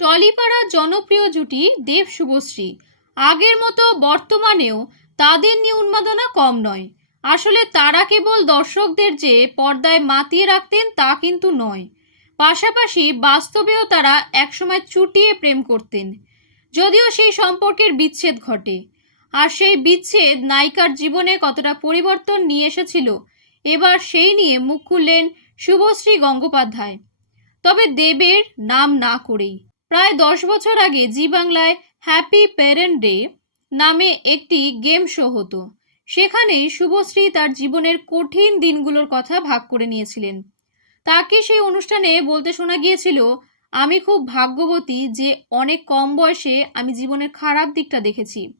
টলিপাড়ার জনপ্রিয় জুটি দেব শুভশ্রী। আগের মতো বর্তমানেও তাদের নিয়ে উন্মাদনা কম নয়। আসলে তারা কেবল দর্শকদের যে পর্দায় মাতিয়ে রাখতেন তা কিন্তু নয়। পাশাপাশি বাস্তবেও তারা একসময় চুটিয়ে প্রেম করতেন। যদিও সেই সম্পর্কের বিচ্ছেদ ঘটে। আর সেই বিচ্ছেদ নায়িকার জীবনে কতটা পরিবর্তন নিয়ে এসেছিল, এবার সেই নিয়ে মুখ খুললেন শুভশ্রী গঙ্গোপাধ্যায়। তবে দেবের নাম না করেই। প্রায় দশ বছর আগে জি বাংলায় হ্যাপি প্যারেন্ট ডে নামে একটি গেম শো হতো। সেখানে শুভশ্রী তার জীবনের কঠিন দিনগুলোর কথা ভাগ করে নিয়েছিলেন। তাকে সেই অনুষ্ঠানে বলতে শোনা গিয়েছিল, আমি খুব ভাগ্যবতী যে অনেক কম বয়সে আমি জীবনের খারাপ দিকটা দেখেছি।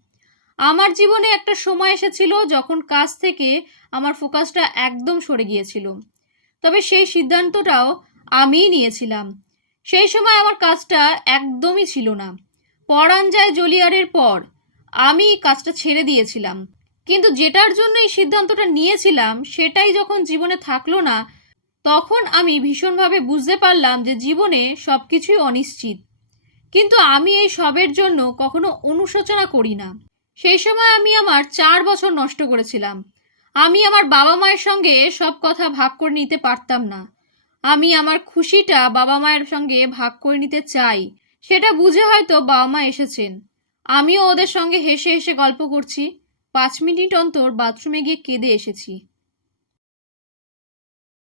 আমার জীবনে একটা সময় এসেছিল যখন কাজ থেকে আমার ফোকাসটা একদম সরে গিয়েছিল। তবে সেই সিদ্ধান্তটাও আমিই নিয়েছিলাম। সেই সময় আমার কাজটা একদমই ছিল না। পরাণ যায় জলিয়ারের পর আমি কাজটা ছেড়ে দিয়েছিলাম। কিন্তু যেটার জন্য এই সিদ্ধান্তটা নিয়েছিলাম সেটাই যখন জীবনে থাকল না, তখন আমি ভীষণভাবে বুঝতে পারলাম যে জীবনে সব কিছুই অনিশ্চিত। কিন্তু আমি এই সবের জন্য কখনো অনুশোচনা করি না। সেই সময় আমি আমার চার বছর নষ্ট করেছিলাম। আমি আমার বাবা মায়ের সঙ্গে সব কথা ভাগ করে নিতে পারতাম না। আমি আমার খুশিটা বাবা মায়ের সঙ্গে ভাগ করে নিতে চাই। সেটা বুঝে হয়তো বাবা মা এসেছেন। আমিও ওদের সঙ্গে হেসে হেসে গল্প করছি। পাঁচ মিনিট অন্তর বাথরুমে গিয়ে কেঁদে এসেছি।